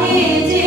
ভাবে